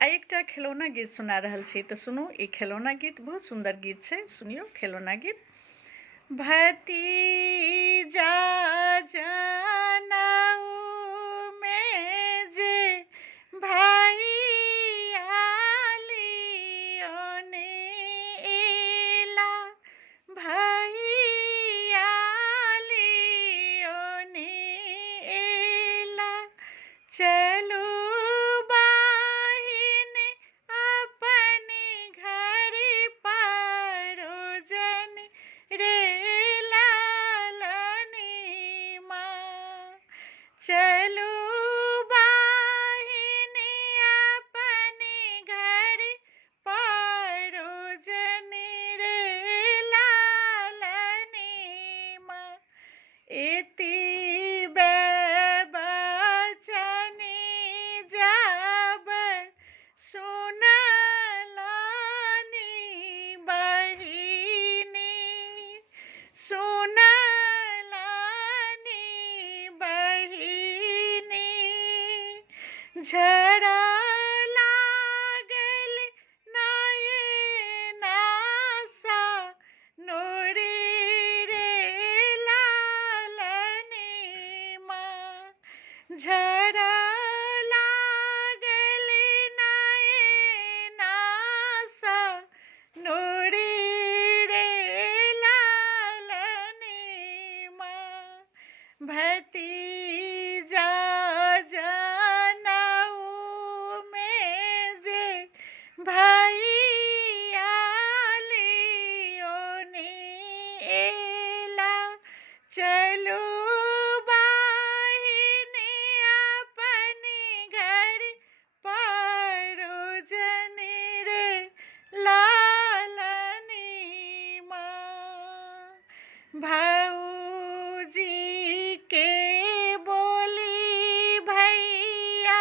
आइ एकटा खिलौना गीत सुना रहल छी तऽ सुनू। ई खिलौना गीत बहुत सुंदर गीत छै, सुनियौ खिलौना गीत। भतीजा जनेऊ में जे भैया लियोने एला, भैया लियोने एला। चलू बहिन अपने घर परोजन रे लालनी माँ। चलू बहिन अपने घर परोजन रे लालनी माँ। इति जब सुनलानी बहिनी, सुनलानी बहिनी। झरा लागल नयना सा नोरी रे लालनी माँ। झरा लागल नयना सा नोरी रे लालनी माँ। भतीजा जनेऊ में जे भैया लियोने एला। चलू बहिन अपने घर परोजन रे लालनी माँ। भौजी के बोली भैया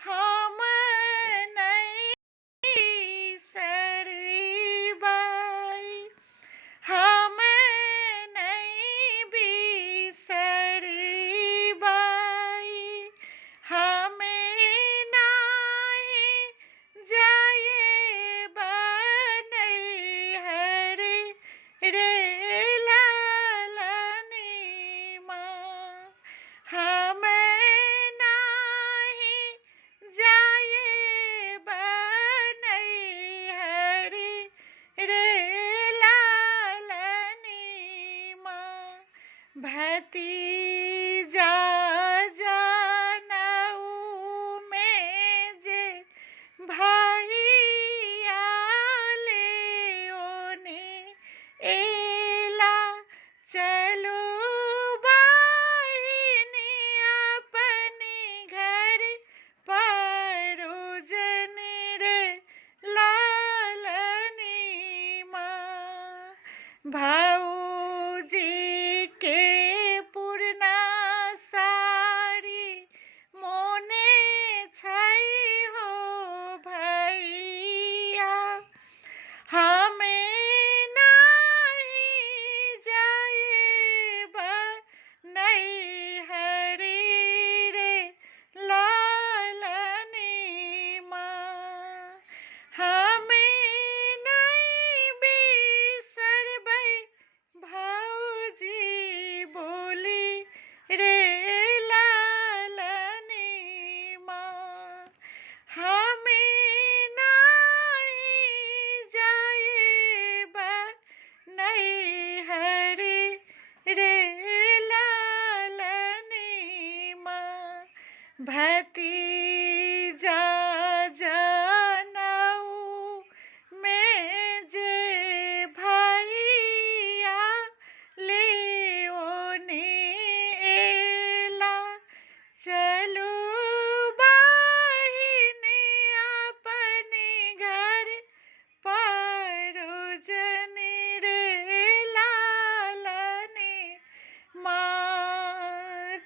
हम नहीं सरबाई, हम नहीं बिसरबाई। हमें नहीं जाएब नैहर रे लालनी माँ। हमें नहीं जाएब नैहर रे लालनी माँ। भतीजा जनेऊ में जे भैया लियोने एला। चलू बहिन अपने घर परोजन रे लालनी माँ। भौजी के पुरना साड़ी मोने छै हो भैया, हमें नहीं जाएब नैहर रे लालनी माँ। हमें नहीं बिसरबै भौजी बोली रे लालनी माँ। हमें नहीं जाएब नैहर रे लालनी माँ। भतीजा जनेऊ में जे भैया लियोने एला। चलू बहिन अपने घर परोजन रे लालनी माँ।